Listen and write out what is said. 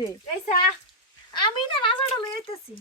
রে এই চা আমি না রাজাটা লই আইতেছি